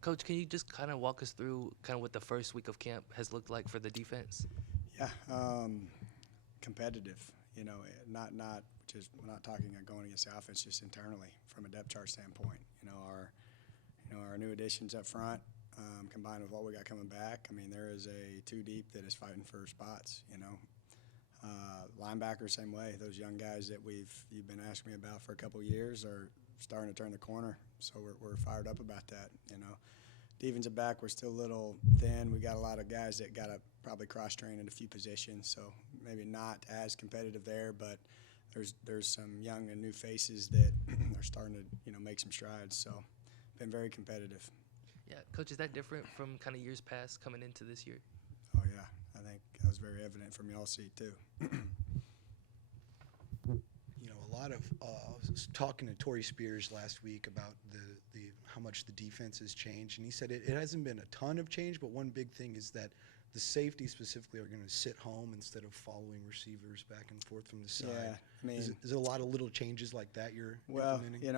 Coach, can you just kind of walk us through kind of what the first week of camp has looked like for the defense? Yeah, competitive. Not just we're not talking going against the offense, just internally from a depth chart standpoint. Our new additions up front, combined with what we got coming back. I mean, there is a two deep that is fighting for spots. Linebacker same way. Those young guys that you've been asking me about for a couple of years are starting to turn the corner. So we're fired up about that. Defensive back, we're still a little thin. We got a lot of guys that got to probably cross-train in a few positions, so maybe not as competitive there, but there's some young and new faces that are starting to make some strides. So been very competitive. Yeah, Coach, is that different from kind of years past coming into this year? Oh yeah, I think that was very evident from y'all's seat too. A lot of I was talking to Torrey Spears last week about the how much the defense has changed, and he said it hasn't been a ton of change, but one big thing is that the safeties specifically are going to sit home instead of following receivers back and forth from the side. Yeah, I mean, is it a lot of little changes like that you're well, implementing?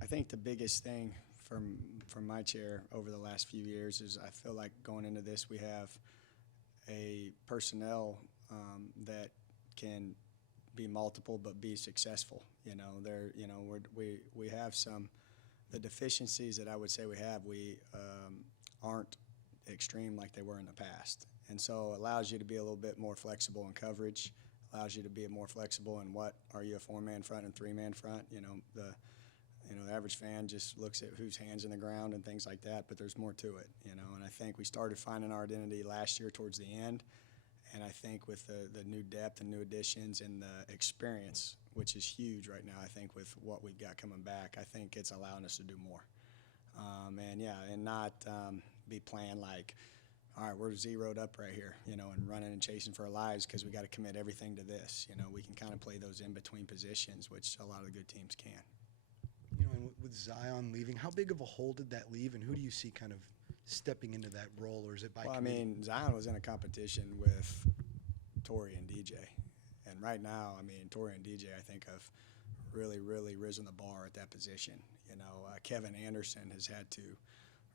I think the biggest thing from my chair over the last few years is I feel like going into this we have a personnel that can be multiple but be successful. We have the deficiencies that I would say we aren't extreme like they were in the past, and so it allows you to be a little bit more flexible in coverage, allows you to be more flexible in what are you a 4-man front and 3-man front. The average fan just looks at whose hands in the ground and things like that, but there's more to it. And I think we started finding our identity last year towards the end. And I think with the new depth and new additions and the experience, which is huge right now, I think with what we've got coming back, I think it's allowing us to do more. And not be playing like, all right, we're zeroed up right here, and running and chasing for our lives because we got to commit everything to this. We can kind of play those in-between positions, which a lot of the good teams can. And with Zion leaving, how big of a hole did that leave, and who do you see kind of stepping into that role, or is it by committee? I mean, Zion was in a competition with Torrey and DJ. And right now, I mean, Torrey and DJ, I think, have really, really risen the bar at that position. Kevin Anderson has had to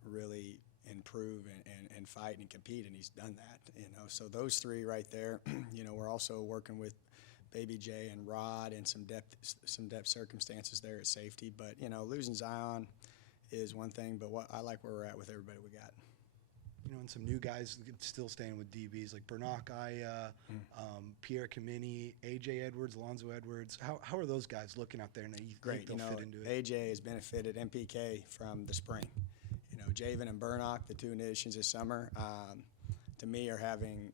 really improve and fight and compete, and he's done that. So those three right there, we're also working with Baby J and Rod and some depth circumstances there at safety. But, losing Zion is one thing, but I like where we're at with everybody we got. And some new guys still staying with DBs like Bernard Pierre Camini, A.J. Edwards, Alonzo Edwards. How are those guys looking out there? And you Great. think they'll fit into it? A.J. has benefited MPK from the spring. Javen and Bernard, the two additions this summer, to me are having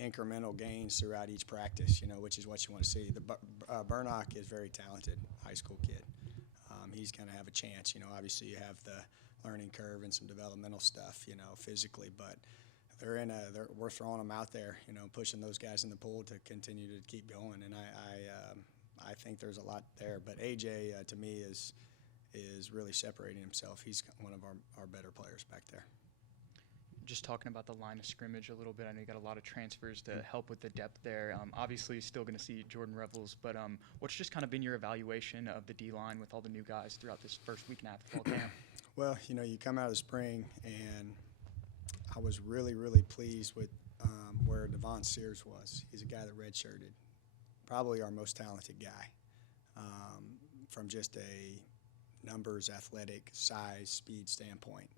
incremental gains throughout each practice, which is what you want to see. Bernard is very talented, high school kid. He's going to have a chance. Obviously you have the learning curve and some developmental stuff, physically, but we're throwing them out there, pushing those guys in the pool to continue to keep going, and I think there's a lot there. But AJ to me is really separating himself. He's one of our better players back there. Just talking about the line of scrimmage a little bit, I know you got a lot of transfers to help with the depth there. Obviously, you're still going to see Jordan Revels, but what's just kind of been your evaluation of the D-line with all the new guys throughout this first week and a half of fall camp? Well, you come out of the spring, and I was really, really pleased with where Devon Sears was. He's a guy that redshirted, probably our most talented guy from just a numbers, athletic, size, speed standpoint.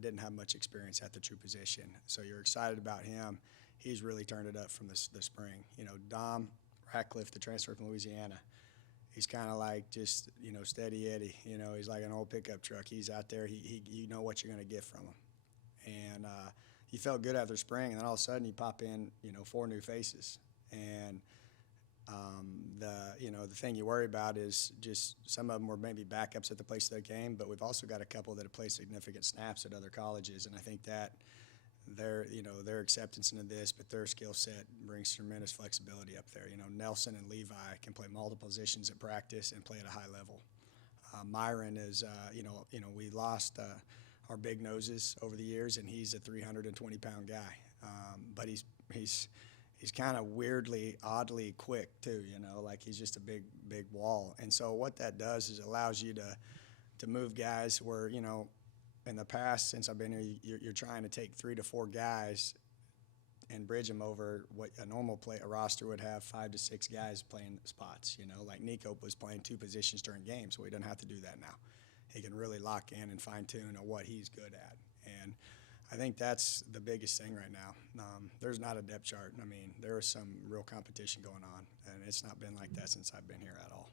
Didn't have much experience at the true position, so you're excited about him. He's really turned it up from the spring. Dom Ratcliffe, the transfer from Louisiana, he's kind of like just steady Eddie. He's like an old pickup truck. He's out there. You know what you're going to get from him, and you felt good after spring, and then all of a sudden you pop in 4 new faces, and the thing you worry about is just some of them were maybe backups at the place of the game, but we've also got a couple that have played significant snaps at other colleges, and I think that their acceptance into this, but their skill set brings tremendous flexibility up there. Nelson and Levi can play multiple positions at practice and play at a high level. Myron is, we lost our big noses over the years, and he's a 320-pound guy, but he's kind of weirdly, oddly quick too, like he's just a big wall. And so what that does is allows you to to move guys where, you know, in the past, since I've been here, you're trying to take 3 to 4 guys and bridge them over what a roster would have 5 to 6 guys playing spots. You know, like Nico was playing 2 positions during games, so he doesn't have to do that now. He can really lock in and fine tune on what he's good at, and I think that's the biggest thing right now. There's not a depth chart. I mean, there is some real competition going on, and it's not been like that since I've been here at all.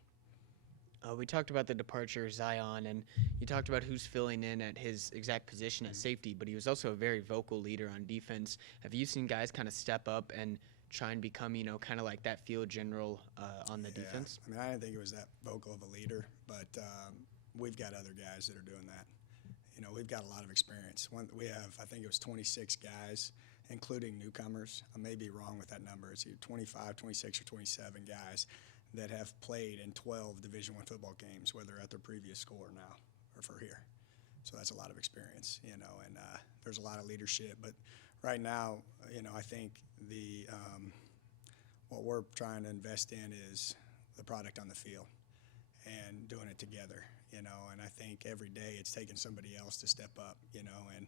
We talked about the departure of Zion, and you talked about who's filling in at his exact position at safety, but he was also a very vocal leader on defense. Have you seen guys kind of step up and try and become, you know, kind of like that field general on the defense? I mean, I didn't think it was that vocal of a leader, but we've got other guys that are doing that. You know, we've got a lot of experience. We have, I think it was 26 guys, including newcomers. I may be wrong with that number. It's either 25, 26, or 27 guys that have played in 12 Division I football games, whether at their previous school or now, or for here. So that's a lot of experience, you know, and there's a lot of leadership. But right now, you know, I think what we're trying to invest in is the product on the field and doing it together, you know, and I think every day it's taking somebody else to step up, you know, and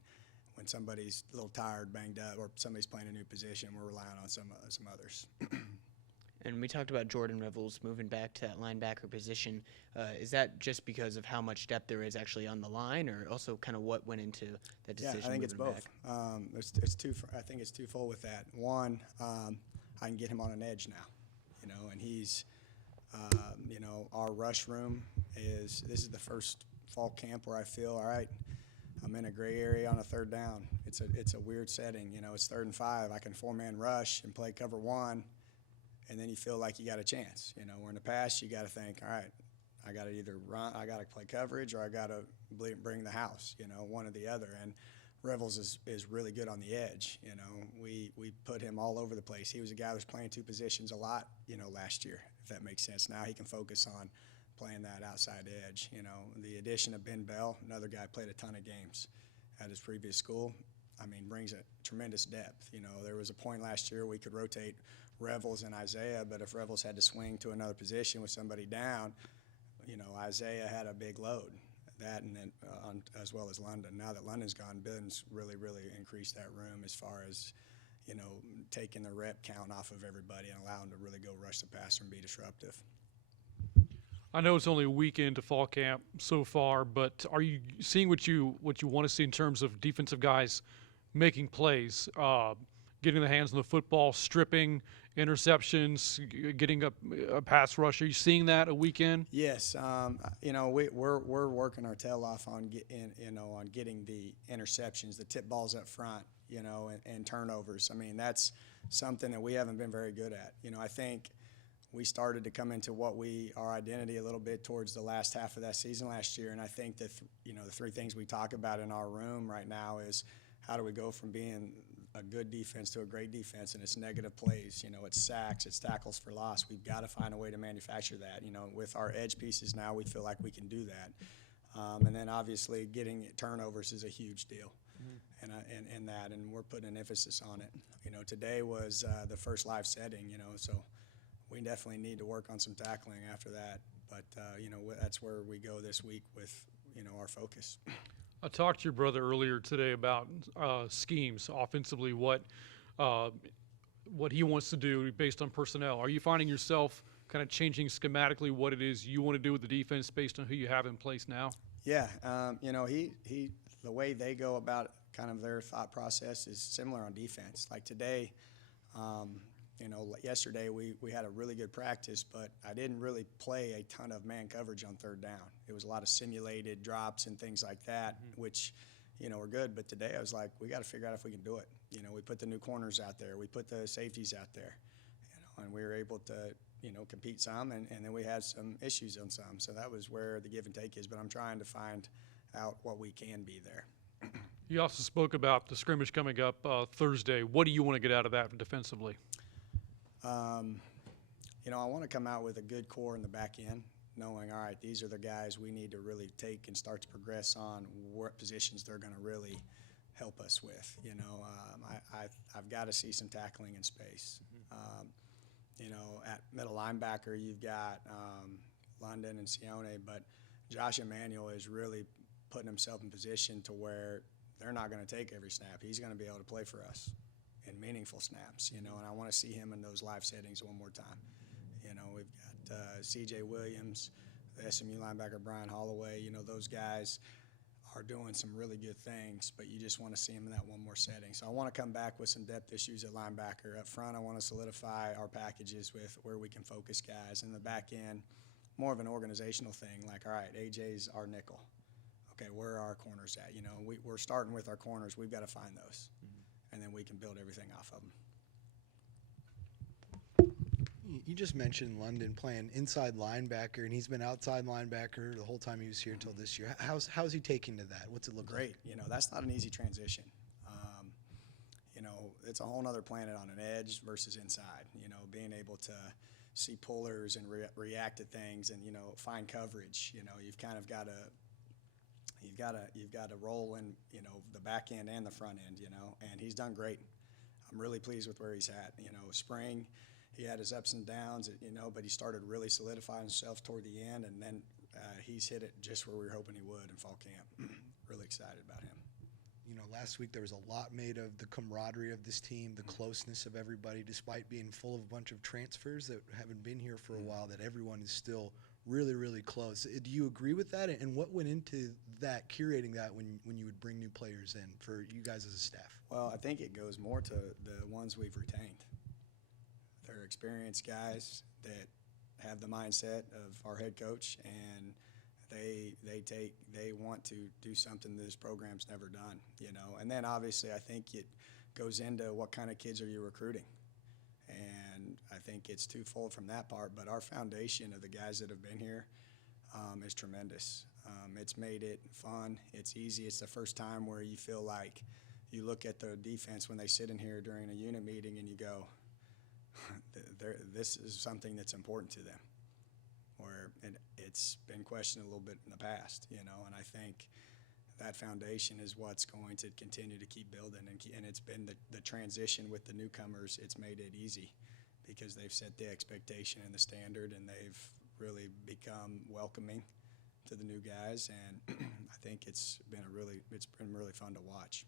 when somebody's a little tired, banged up, or somebody's playing a new position, we're relying on some others. And we talked about Jordan Revels moving back to that linebacker position. Is that just because of how much depth there is actually on the line, or also kind of what went into that decision? Yeah, I think it's both. I think it's twofold with that. One, I can get him on an edge now, you know, and he's, you know, our rush room this is the first fall camp where I feel, all right, I'm in a gray area on a third down. It's a weird setting, you know, it's 3rd and 5. I can 4-man rush and play cover 1. And then you feel like you got a chance, you know. Where in the past you got to think, all right, I got to either run, I got to play coverage, or I got to bring the house, you know, one or the other. And Revels is really good on the edge, you know. We put him all over the place. He was a guy that was playing 2 positions a lot, you know, last year, if that makes sense. Now he can focus on playing that outside edge, you know. The addition of Ben Bell, another guy played a ton of games at his previous school, I mean, brings a tremendous depth. You know, there was a point last year we could rotate Revels and Isaiah, but if Revels had to swing to another position with somebody down, you know, Isaiah had a big load. That and then as well as London. Now that London's gone, Ben's really increased that room as far as, you know, taking the rep count off of everybody and allowing them to really go rush the passer and be disruptive. I know it's only a week into fall camp so far, but are you seeing what you want to see in terms of defensive guys making plays, getting the hands on the football, stripping, interceptions, getting a pass rush? Are you seeing that a week in? Yes, you know, we're working our tail off on getting the interceptions, the tip balls up front, you know, and turnovers. I mean, that's something that we haven't been very good at. You know, I think we started to come into our identity a little bit towards the last half of that season last year, and I think that the 3 things we talk about in our room right now is how do we go from being a good defense to a great defense, and it's negative plays, you know, it's sacks, it's tackles for loss. We've got to find a way to manufacture that. You know, with our edge pieces now, we feel like we can do that. And then obviously getting turnovers is a huge deal, and we're putting an emphasis on it. You know, today was the first live setting, you know, so we definitely need to work on some tackling after that. But, you know, that's where we go this week with, you know, our focus. I talked to your brother earlier today about schemes offensively, what he wants to do based on personnel. Are you finding yourself kind of changing schematically what it is you want to do with the defense based on who you have in place now? Yeah, you know, the way they go about kind of their thought process is similar on defense. Like today, you know, yesterday we had a really good practice, but I didn't really play a ton of man coverage on 3rd down. It was a lot of simulated drops and things like that, which, you know, were good. But today I was like, we got to figure out if we can do it. You know, we put the new corners out there. We put the safeties out there, you know, and we were able to, you know, compete some, and then we had some issues on some. So that was where the give and take is. But I'm trying to find out what we can be there. You also spoke about the scrimmage coming up Thursday. What do you want to get out of that defensively? You know, I want to come out with a good core in the back end, knowing, all right, these are the guys we need to really take and start to progress on what positions they're going to really help us with. You know, I've got to see some tackling in space. You know, at middle linebacker, you've got London and Sione, but Josh Emmanuel is really putting himself in position to where they're not going to take every snap. He's going to be able to play for us in meaningful snaps, and I want to see him in those live settings one more time. We've got C.J. Williams, the SMU linebacker Brian Holloway. Those guys are doing some really good things, but you just want to see them in that one more setting. So I want to come back with some depth issues at linebacker. Up front, I want to solidify our packages with where we can focus guys. In the back end, more of an organizational thing, like, all right, AJ's our nickel. Okay, where are our corners at? We're starting with our corners. We've got to find those, and then we can build everything off of them. You just mentioned London playing inside linebacker, and he's been outside linebacker the whole time he was here until this year. How's he taking to that? What's it look Great. like? That's not an easy transition. It's a whole other planet on an edge versus inside. Being able to see pullers and react to things and find coverage. You've kind of got to roll in the back end and the front end. And he's done great. I'm really pleased with where he's at. Spring, he had his ups and downs, but he started really solidifying himself toward the end, and then he's hit it just where we were hoping he would in fall camp. Really excited about him. Last week there was a lot made of the camaraderie of this team, the closeness of everybody, despite being full of a bunch of transfers that haven't been here for a while, that everyone is still really, really close. Do you agree with that? And what went into that, curating that when you would bring new players in for you guys as a staff? Well, I think it goes more to the ones we've retained. They're experienced guys that have the mindset of our head coach, and they want to do something that this program's never done, And then obviously I think it goes into what kind of kids are you recruiting. And I think it's twofold from that part, but our foundation of the guys that have been here is tremendous. It's made it fun. It's easy. It's the first time where you feel like you look at the defense when they sit in here during a unit meeting and you go, this is something that's important to them, where it's been questioned a little bit in the past, and I think that foundation is what's going to continue to keep building, and it's been the transition with the newcomers. It's made it easy because they've set the expectation and the standard, and they've really become welcoming to the new guys, and I think it's been really fun to watch.